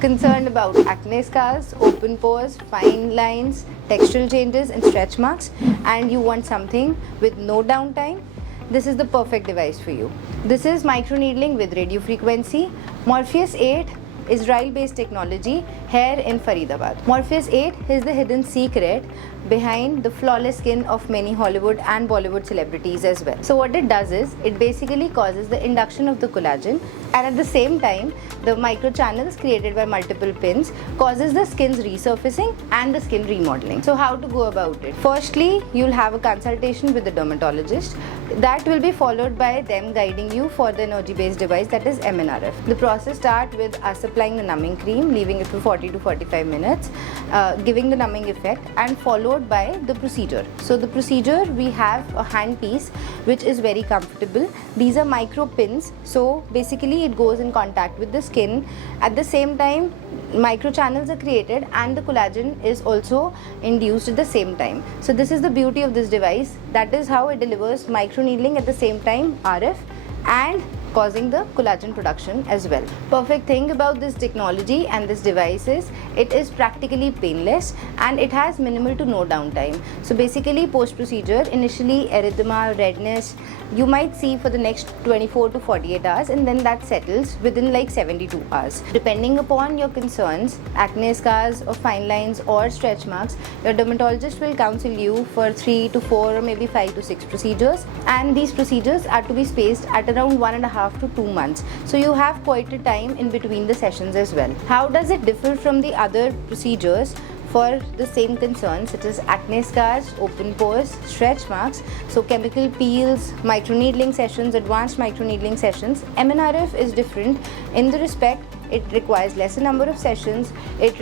Concerned about acne scars, open pores, fine lines, textural changes and stretch marks, and you want something with no downtime, this is the perfect device for you. This is microneedling with radio frequency. Morpheus 8 Israel based technology here in Faridabad. Morpheus 8 is the hidden secret behind the flawless skin of many Hollywood and Bollywood celebrities as well. So what it does is it basically causes the induction of the collagen, and at the same time the microchannels created by multiple pins causes the skin's resurfacing and the skin remodeling. So how to go about it? Firstly, you'll have a consultation with the dermatologist. That will be followed by them guiding you for the energy based device, that is MNRF. The process starts with us applying the numbing cream, leaving it for 40 to 45 minutes, giving the numbing effect, and followed by the procedure. So the procedure, we have a hand piece which is very comfortable. These are micro pins, so basically it goes in contact with the skin. At the same time, microchannels are created and the collagen is also induced at the same time. So this is the beauty of this device. That is how it delivers microneedling at the same time RF and causing the collagen production as well. Perfect thing about this technology and this device is it is practically painless and it has minimal to no downtime. So basically post procedure, initially erythema, redness, you might see for the next 24 to 48 hours, and then that settles within like 72 hours. Depending upon your concerns, acne scars or fine lines or stretch marks, your dermatologist will counsel you for 3 to 4 or maybe 5 to 6 procedures, and these procedures are to be spaced at around 1.5 to 2 months. So you have quite a time in between the sessions as well. How does it differ from the other procedures? For the same concerns such as acne scars, open pores, stretch marks, so chemical peels, microneedling sessions, advanced microneedling sessions, MNRF is different in the respect it requires lesser number of sessions, it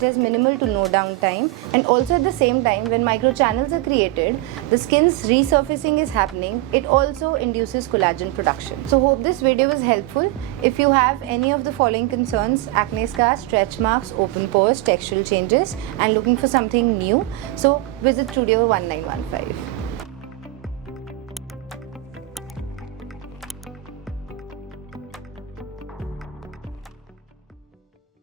has minimal to no downtime, and also at the same time when microchannels are created, the skin's resurfacing is happening, it also induces collagen production. So hope this video was helpful. If you have any of the following concerns, acne scars, stretch marks, open pores, textural changes, and looking for something new, so visit Studio 1915.